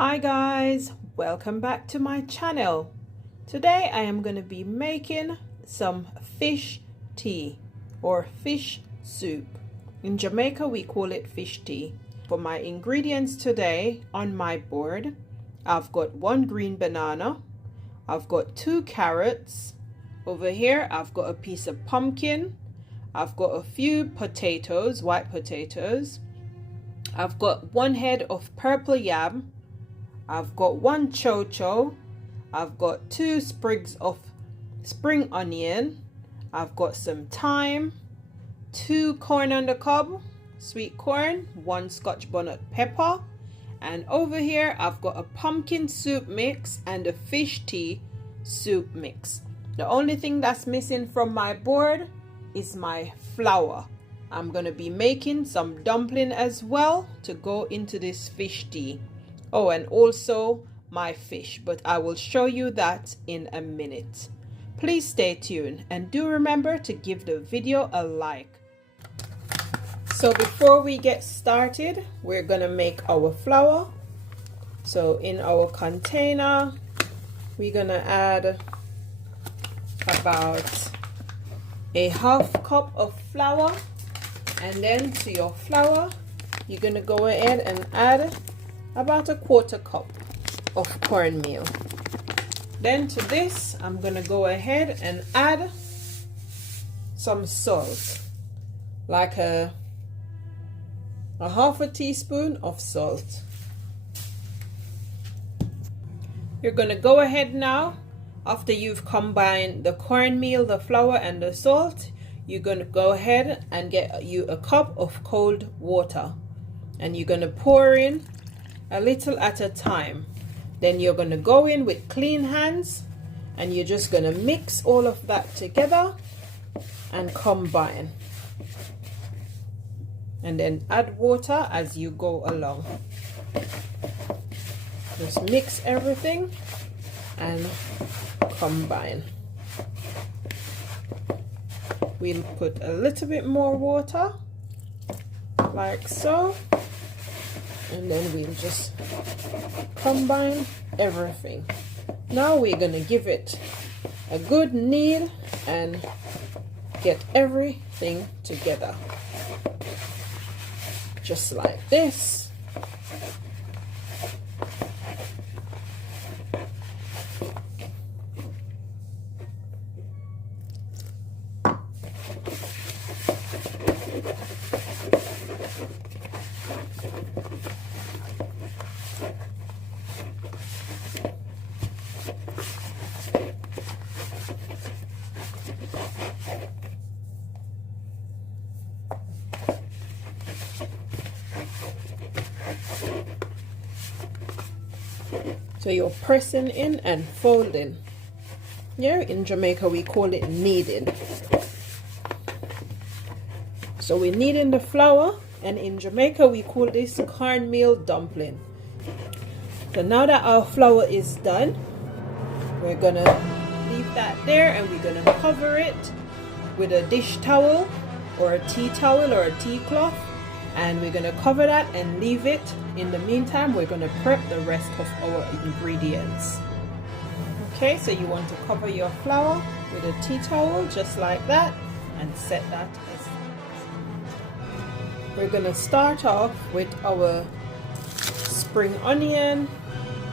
Hi guys, welcome back to my channel. Today I am going to be making some fish tea or fish soup. In Jamaica we call it fish tea. For my ingredients today on my board, I've got 1 green banana, I've got 2 carrots, over here I've got a piece of pumpkin, I've got a few potatoes, white potatoes, I've got 1 head of purple yam, I've got 1 cho-cho, I've got 2 sprigs of spring onion, I've got some thyme, 2 corn on the cob, sweet corn, 1 Scotch bonnet pepper, and over here I've got a pumpkin soup mix and a fish tea soup mix. The only thing that's missing from my board is my flour. I'm going to be making some dumpling as well to go into this fish tea. Oh, and also my fish, but I will show you that in a minute. Please stay tuned and do remember to give the video a like. So before we get started, we're gonna make our flour. So in our container, we're gonna add about a ½ cup of flour, and then to your flour, you're gonna go ahead and add about a ¼ cup of cornmeal. Then to this, I'm gonna go ahead and add some salt, like a ½ teaspoon of salt. You're gonna go ahead now, after you've combined the cornmeal, the flour, and the salt, you're gonna go ahead and get you a cup of cold water, and you're gonna pour in a little at a time. Then you're going to go in with clean hands and you're just going to mix all of that together and combine, and then add water as you go along. Just mix everything and combine. We'll put a little bit more water like so, and then we'll just combine everything. Now we're going to give it a good knead and get everything together just like this. So you're pressing in and folding. Yeah, in Jamaica we call it kneading. So we're kneading the flour, and in Jamaica we call this cornmeal dumpling. So now that our flour is done, we're gonna leave that there, and we're gonna cover it with a dish towel or a tea towel or a tea cloth, and we're gonna cover that and leave it. In the meantime, we're gonna prep the rest of our ingredients. Okay, so you want to cover your flour with a tea towel just like that and set that aside. We're gonna start off with our spring onion,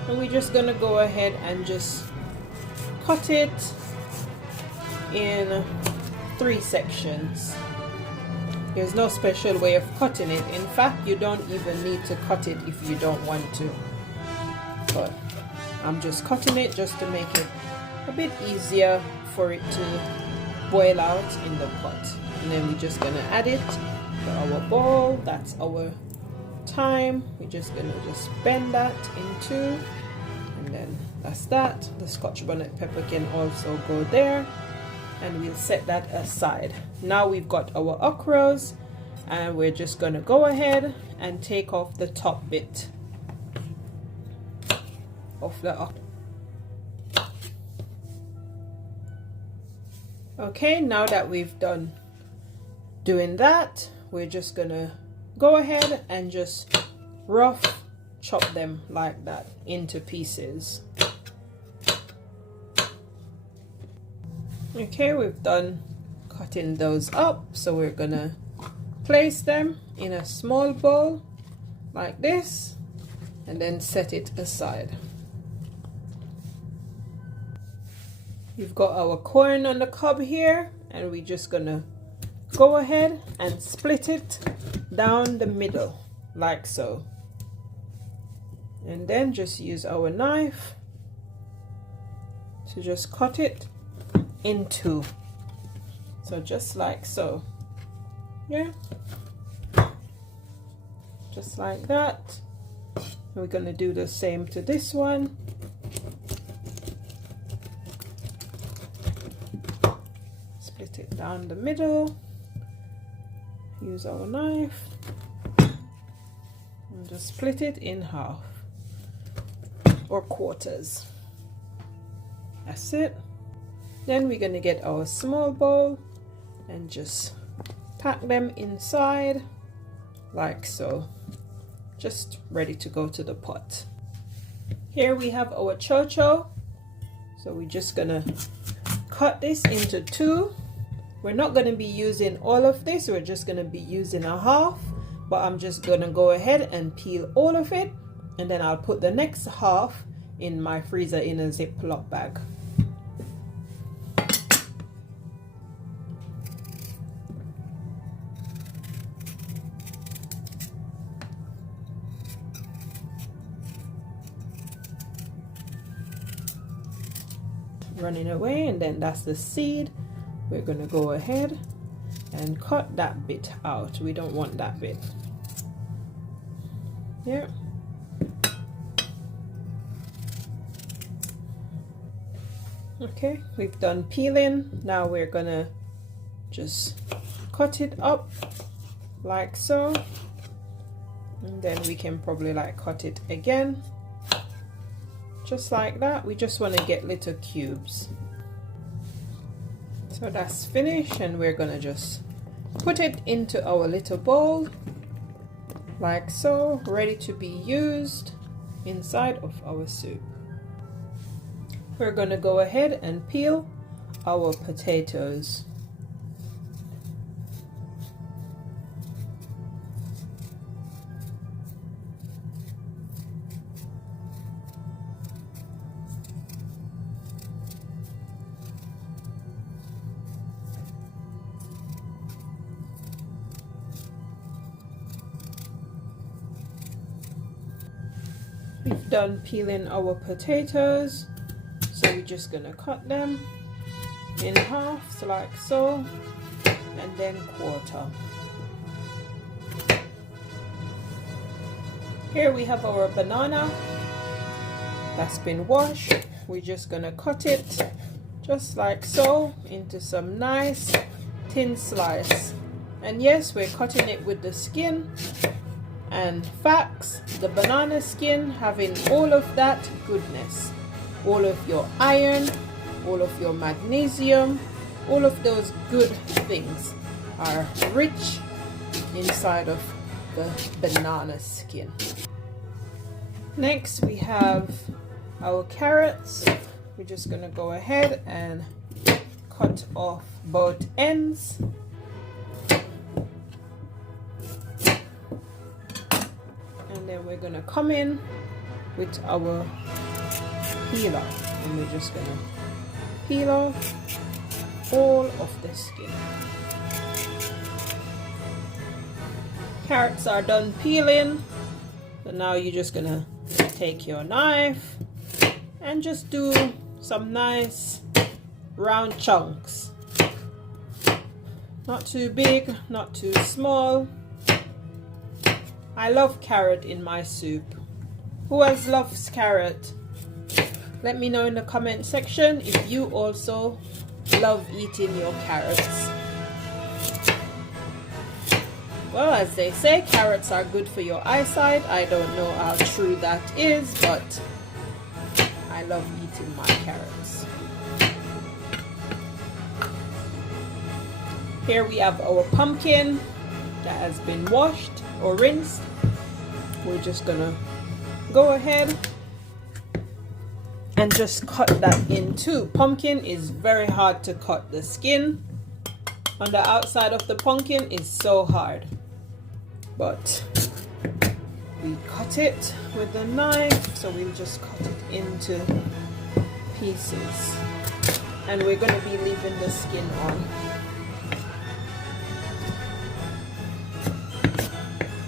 and we're just gonna go ahead and just cut it in 3 sections. There's no special way of cutting it. In fact, you don't even need to cut it if you don't want to. But I'm just cutting it just to make it a bit easier for it to boil out in the pot. And then we're just gonna add it to our bowl. That's our thyme. We're just gonna bend that in 2. And then that's that. The Scotch bonnet pepper can also go there. And we'll set that aside. Now we've got our okras, and we're just gonna go ahead and take off the top bit of the okra. Okay, now that we've done doing that, we're just gonna go ahead and just rough chop them like that into pieces. Okay, we've done cutting those up, so we're gonna place them in a small bowl like this and then set it aside. We've got our corn on the cob here, and we're just gonna go ahead and split it down the middle like so, and then just use our knife to just cut it in two, so just like so. Yeah, just like that. We're gonna do the same to this one. Split it down the middle, use our knife and just split it in half or quarters. That's it. Then we're gonna get our small bowl and just pack them inside like so, just ready to go to the pot. Here we have our cho-cho, so we're just gonna cut this into two. We're not going to be using all of this, we're just going to be using a half, but I'm just going to go ahead and peel all of it, and then I'll put the next half in my freezer in a Ziploc bag. Running away, and then that's the seed. We're going to go ahead and cut that bit out. We don't want that bit. Yeah. Okay, we've done peeling. Now we're gonna just cut it up like so, and then we can probably like cut it again just like that. We just want to get little cubes. So that's finished, and we're gonna just put it into our little bowl like so, ready to be used inside of our soup. We're gonna go ahead and peel our potatoes. We've done peeling our potatoes, so we're just gonna cut them in half, so like so, and then quarter. Here we have our banana that's been washed. We're just gonna cut it just like so into some nice thin slice. And yes, we're cutting it with the skin. And facts, the banana skin having all of that goodness, all of your iron, all of your magnesium, all of those good things are rich inside of the banana skin. Next we have our carrots. We're just gonna go ahead and cut off both ends. And then we're gonna come in with our peeler, and we're just gonna peel off all of the skin. Carrots are done peeling, so now you're just gonna take your knife and just do some nice round chunks. Not too big, not too small. I love carrot in my soup. Who else loves carrot? Let me know in the comment section if you also love eating your carrots. Well, as they say, carrots are good for your eyesight. I don't know how true that is, but I love eating my carrots. Here we have our pumpkin that has been washed or rinsed. We're just gonna go ahead and just cut that in two. Pumpkin is very hard to cut. The skin on the outside of the pumpkin is so hard, but we cut it with the knife, so we'll just cut it into pieces, and we're going to be leaving the skin on.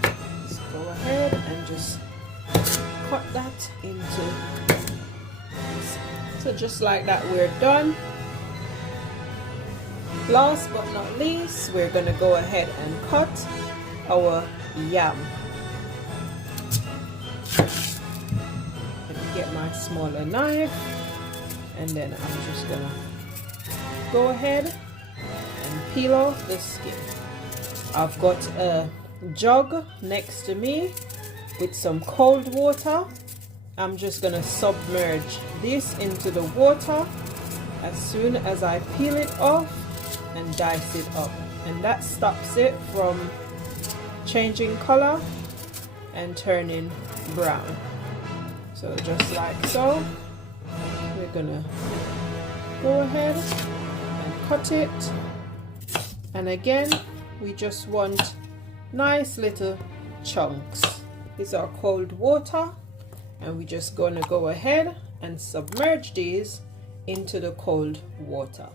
Let's go ahead and just cut that into pieces. So just like that, we're done. Last but not least, we're going to go ahead and cut our yam. Let me get my smaller knife, and then I'm just going to go ahead and peel off the skin. I've got a jug next to me with some cold water. I'm just going to submerge this into the water as soon as I peel it off and dice it up, and that stops it from changing color and turning brown. So just like so, we're gonna go ahead and cut it, and again we just want nice little chunks. These are cold water, and we're just gonna go ahead and submerge these into the cold water.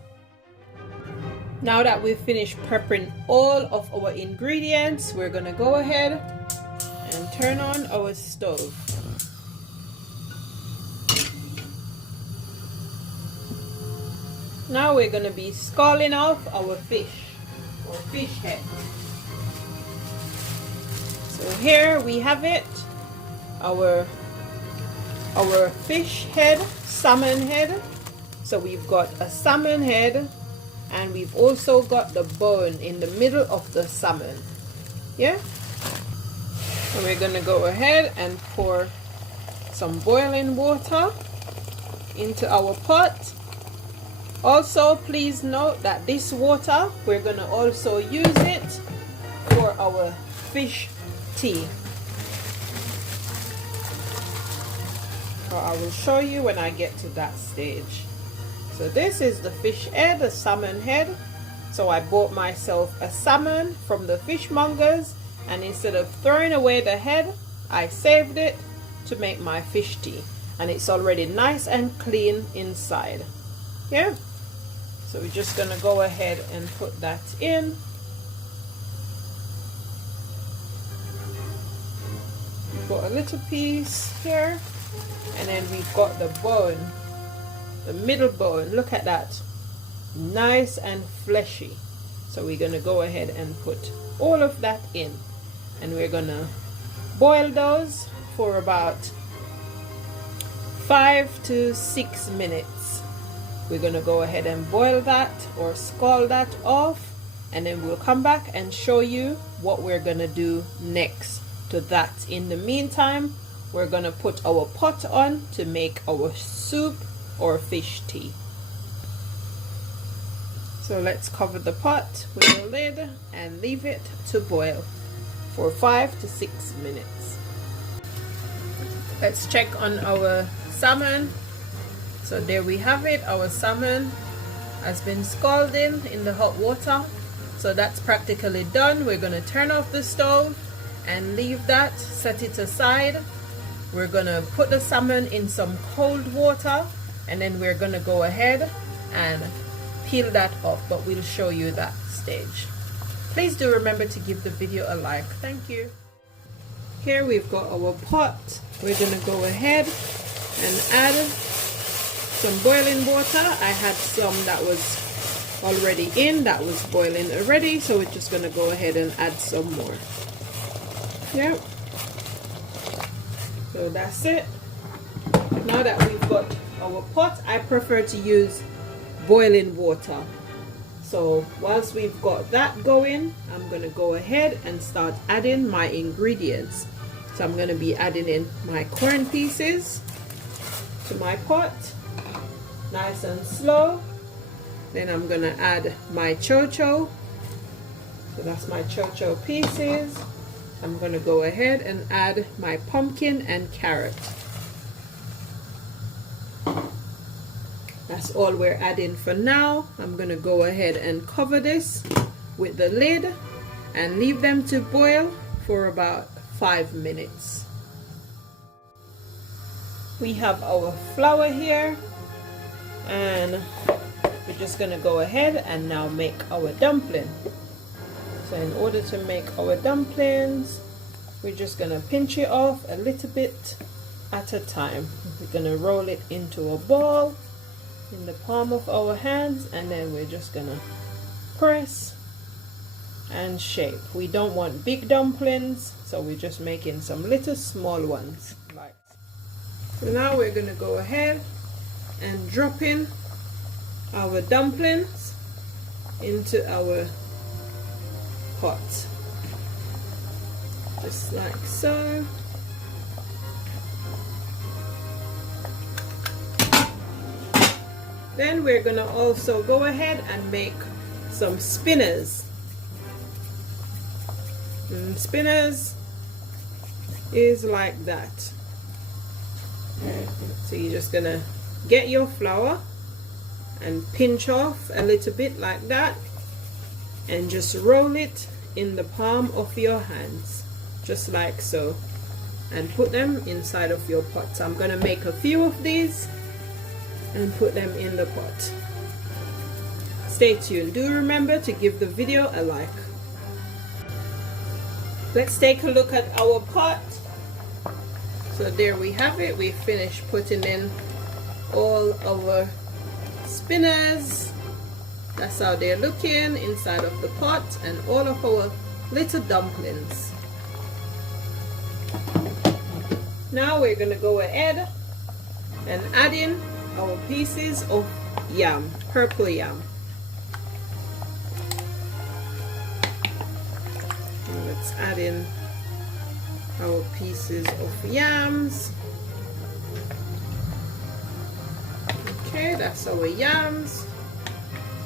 Now that we've finished prepping all of our ingredients, we're gonna go ahead and turn on our stove. Now we're gonna be scalding off our fish, or fish head. So here we have it, our fish head, salmon head. So we've got a salmon head, and we've also got the bone in the middle of the salmon. Yeah, so we're gonna go ahead and pour some boiling water into our pot. Also, please note that this water, we're gonna also use it for our fish tea. So I will show you when I get to that stage. So this is the fish head, the salmon head. So I bought myself a salmon from the fishmongers, and instead of throwing away the head, I saved it to make my fish tea, and it's already nice and clean inside. Yeah, so we're just gonna go ahead and put that in. We've got a little piece here, and then we've got the bone, the middle bone. Look at that, nice and fleshy. So we're gonna go ahead and put all of that in, and we're gonna boil those for about 5 to 6 minutes. We're gonna go ahead and boil that or scald that off, and then we'll come back and show you what we're gonna do next to that. In the meantime, we're gonna put our pot on to make our soup or fish tea. So let's cover the pot with a lid and leave it to boil for 5 to 6 minutes. Let's check on our salmon. So there we have it. Our salmon has been scalding in the hot water, so that's practically done. We're going to turn off the stove and leave that, set it aside. We're going to put the salmon in some cold water, and then we're going to go ahead and peel that off, but we'll show you that stage. Please do remember to give the video a like. Thank you. Here we've got our pot. We're going to go ahead and add some boiling water. I had some that was already in, that was boiling already, so we're just going to go ahead and add some more. Yeah, so that's it. Now that we've got our pot, I prefer to use boiling water. So whilst we've got that going, I'm going to go ahead and start adding my ingredients. So I'm going to be adding in my corn pieces to my pot, nice and slow. Then I'm going to add my cho-cho. So that's my cho-cho pieces. I'm going to go ahead and add my pumpkin and carrot. That's all we're adding for now. I'm going to go ahead and cover this with the lid and leave them to boil for about 5 minutes. We have our flour here, and we're just going to go ahead and now make our dumpling. So in order to make our dumplings, we're just going to pinch it off a little bit at a time. We're going to roll it into a ball in the palm of our hands, and then we're just going to press and shape. We don't want big dumplings, so we're just making some little small ones. So now we're going to go ahead and drop in our dumplings into our pot, just like so. Then we're going to also go ahead and make some spinners. And spinners is like that. So you're just going to get your flour and pinch off a little bit like that, and just roll it in the palm of your hands, just like so, and put them inside of your pot. So I'm going to make a few of these and put them in the pot. Stay tuned. Do remember to give the video a like. Let's take a look at our pot. So there we have it. We finished putting in all our spinners. That's how they're looking inside of the pot, and all of our little dumplings. Now we're going to go ahead and add in our pieces of yam, purple yam. And let's add in our pieces of yams. Okay, that's our yams.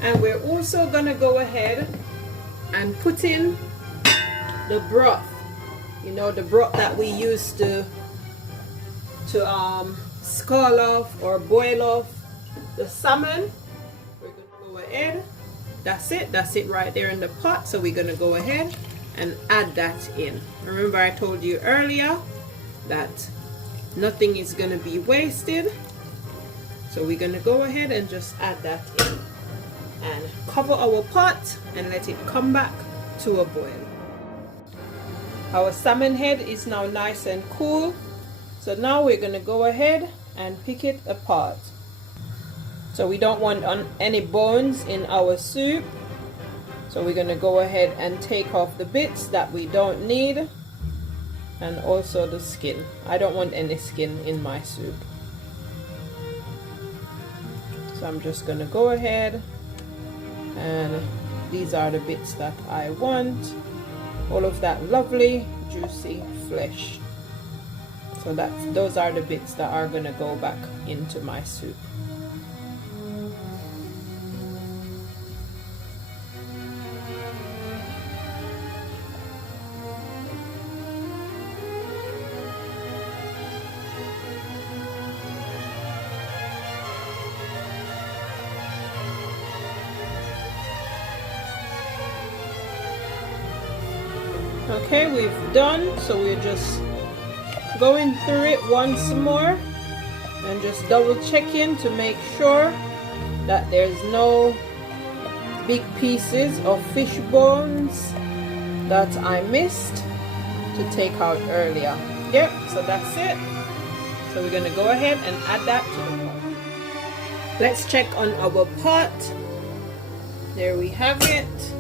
And we're also going to go ahead and put in the broth. You know, the broth that we use to scald off or boil off the salmon. We're going to go ahead. That's it right there in the pot. So we're going to go ahead and add that in. Remember, I told you earlier that nothing is going to be wasted. So we're going to go ahead and just add that in and cover our pot and let it come back to a boil. Our salmon head is now nice and cool. So now we're going to go ahead and pick it apart. So we don't want any bones in our soup. So we're going to go ahead and take off the bits that we don't need, and also the skin. I don't want any skin in my soup. So I'm just going to go ahead, and these are the bits that I want. All of that lovely juicy flesh. So those are the bits that are going to go back into my soup. Okay, we've done, so we're just going through it once more and just double checking to make sure that there's no big pieces of fish bones that I missed to take out earlier. Yep, so that's it. So we're going to go ahead and add that to the pot. Let's check on our pot. There we have it.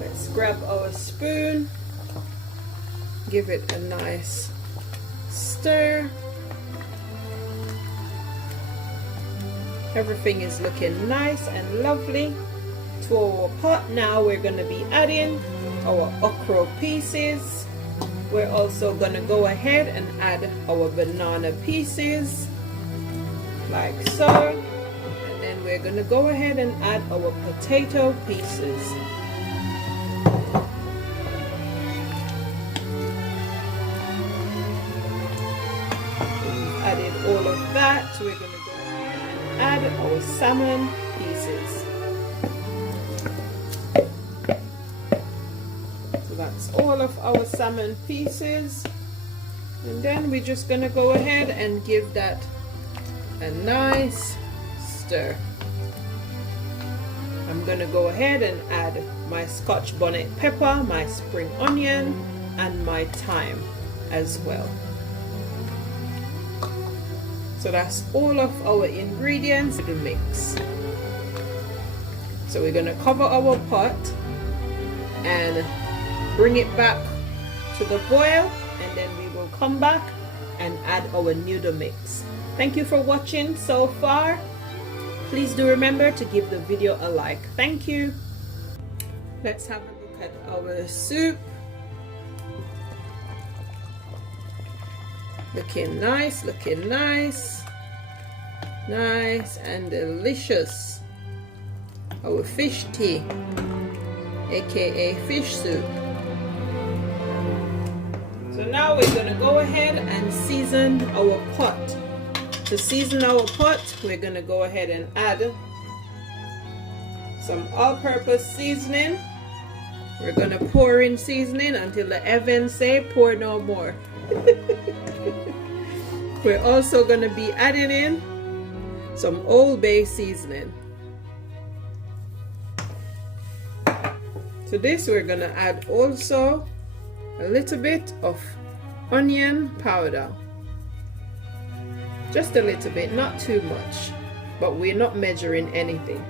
Let's grab our spoon. Give it a nice stir. Everything is looking nice and lovely to our pot. Now we're going to be adding our okra pieces. We're also going to go ahead and add our banana pieces like so, and then we're going to go ahead and add our potato pieces. all of that, we're going to go and add our salmon pieces. So that's all of our salmon pieces. And then we're just going to go ahead and give that a nice stir. I'm going to go ahead and add my Scotch bonnet pepper, my spring onion, and my thyme as well. So that's all of our ingredients to mix. So we're going to cover our pot and bring it back to the boil, and then we will come back and add our noodle mix. Thank you for watching so far. Please do remember to give the video a like. Thank you. Let's have a look at our soup. Looking nice, looking nice. Nice and delicious. Our fish tea, aka fish soup. So now we're going to go ahead and season our pot. To season our pot, we're going to go ahead and add some all-purpose seasoning. We're going to pour in seasoning until the Evans say pour no more. We're also going to be adding in some Old Bay seasoning. To this we're going to add also a little bit of onion powder. Just a little bit, not too much, but we're not measuring anything.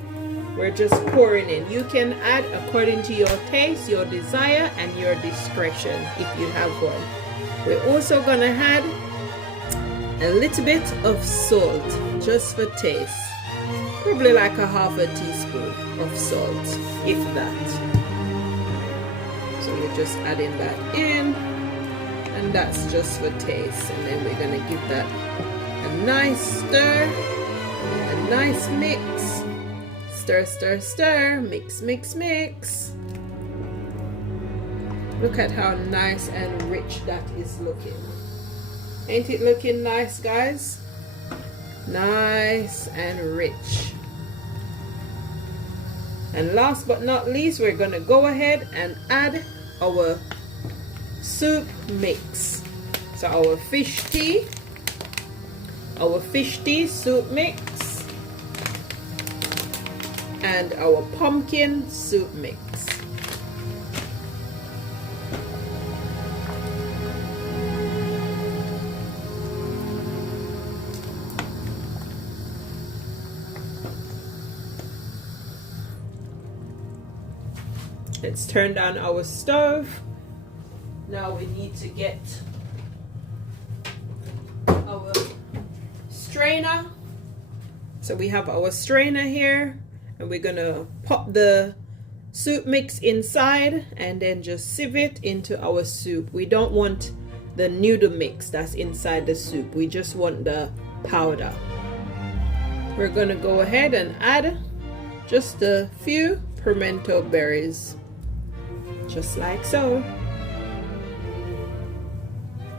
We're just pouring in. You can add according to your taste, your desire, and your discretion if you have one. We're also going to add a little bit of salt just for taste. Probably like a half a teaspoon of salt, if that. So we're just adding that in, and that's just for taste. And then we're going to give that a nice stir, a nice mix. Stir, stir, stir, mix, mix, mix. Look at how nice and rich that is looking. Ain't it looking nice, guys? Nice and rich. And last but not least, we're gonna go ahead and add our soup mix. So our fish tea soup mix, and our pumpkin soup mix. Let's turn down our stove. Now we need to get our strainer. So we have our strainer here, and we're gonna pop the soup mix inside and then just sieve it into our soup. We don't want the noodle mix that's inside the soup. We just want the powder. We're gonna go ahead and add just a few pimento berries, just like so.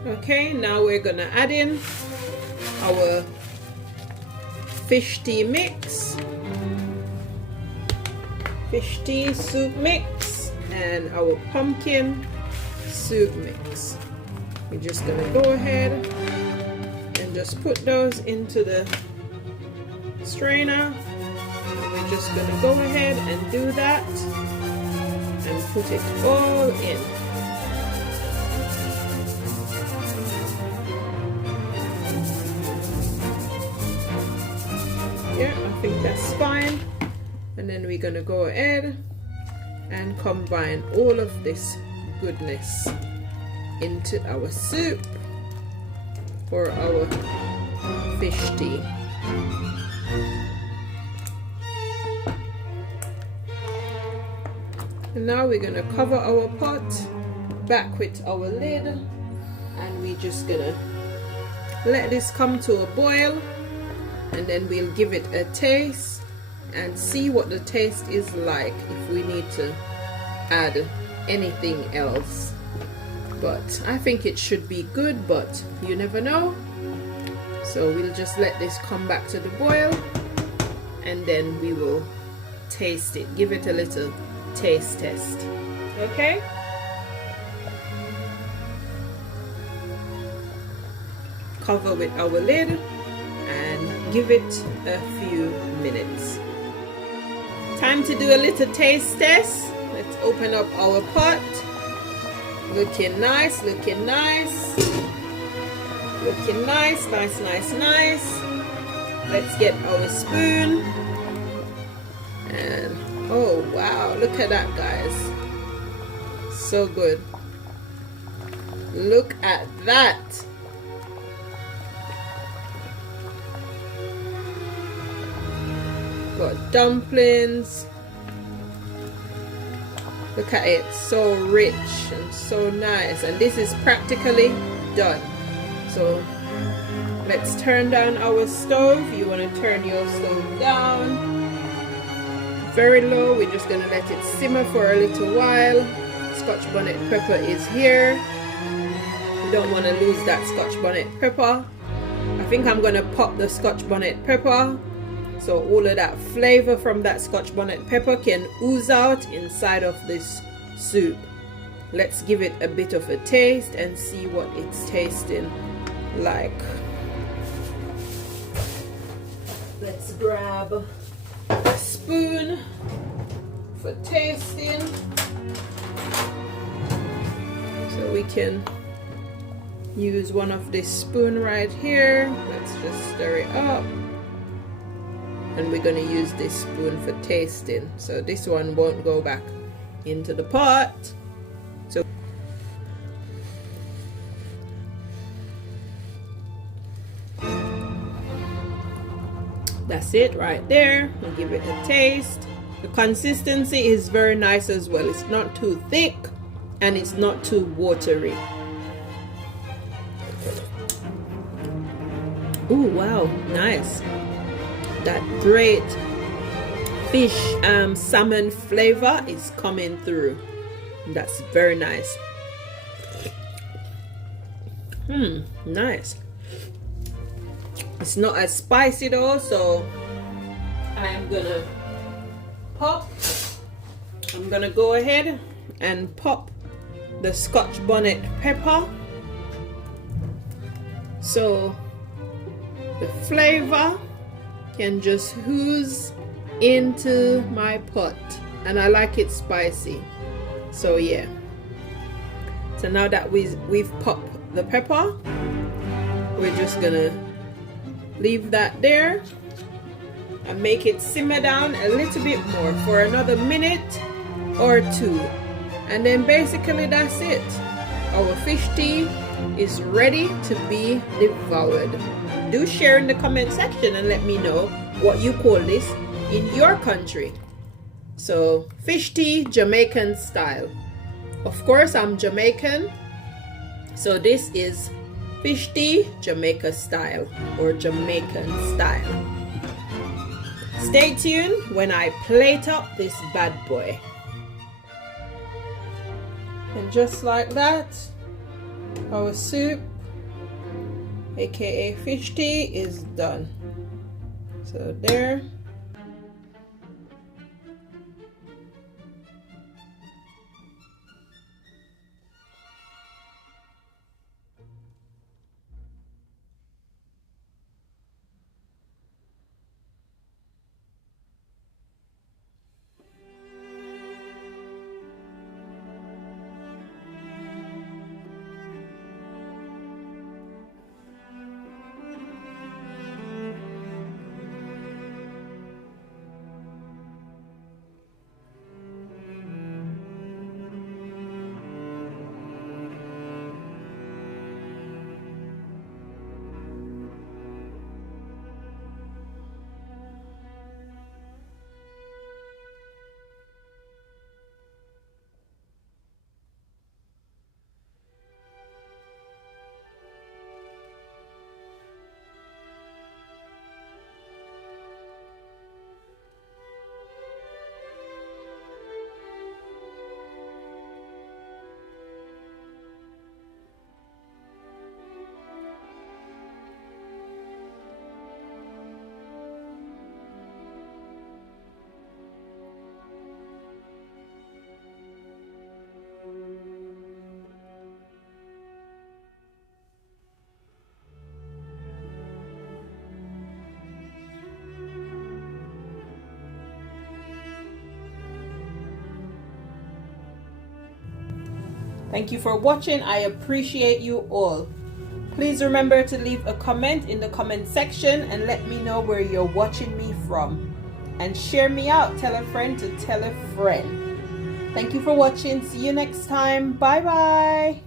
Okay, now we're gonna add in our fish tea mix, fish tea soup mix, and our pumpkin soup mix. We're just gonna go ahead and just put those into the strainer. And we're just gonna go ahead and do that and put it all in. Yeah, I think that's fine. And then we're gonna go ahead and combine all of this goodness into our soup for our fish tea. And now we're gonna cover our pot back with our lid, and we're just gonna let this come to a boil, and then we'll give it a taste and see what the taste is like, if we need to add anything else. But I think it should be good, but you never know. So we'll just let this come back to the boil, and then we will taste it, give it a little taste test. Okay, cover with our lid and give it a few minutes. Time to do a little taste test. Let's open up our pot. Looking nice, looking nice, looking nice, nice, nice, nice. Let's get our spoon. And oh wow, look at that, guys. So good. Look at that. Got dumplings. Look at it, so rich and so nice. And this is practically done. So let's turn down our stove. You want to turn your stove down very low. We're just going to let it simmer for a little while. Scotch bonnet pepper is here. We don't want to lose that Scotch bonnet pepper. I think I'm going to pop the Scotch bonnet pepper, so all of that flavor from that Scotch bonnet pepper can ooze out inside of this soup. Let's give it a bit of a taste and see what it's tasting like. Let's grab a spoon for tasting, so we can use one of this spoon right here. Let's just stir it up. And we're going to use this spoon for tasting, so this one won't go back into the pot. So that's it right there. We'll give it a taste. The consistency is very nice as well. It's not too thick and it's not too watery. Oh wow, nice. That great fish salmon flavor is coming through. That's very nice. Nice. It's not as spicy though, so I'm gonna go ahead and pop the Scotch bonnet pepper, so the flavor can just ooze into my pot, and I like it spicy. So yeah, so now that we've popped the pepper, we're just gonna leave that there and make it simmer down a little bit more for another minute or two, and then basically that's it. Our fish tea is ready to be devoured. Do share in the comment section and let me know what you call this in your country. So fish tea Jamaican style. Of course I'm Jamaican, so this is fish tea Jamaica style or Jamaican style. Stay tuned when I plate up this bad boy. And just like that, our soup, aka fish tea, is done. So there. Thank you for watching. I appreciate you all. Please remember to leave a comment in the comment section and let me know where you're watching me from. And share me out. Tell a friend to tell a friend. Thank you for watching. See you next time. Bye bye.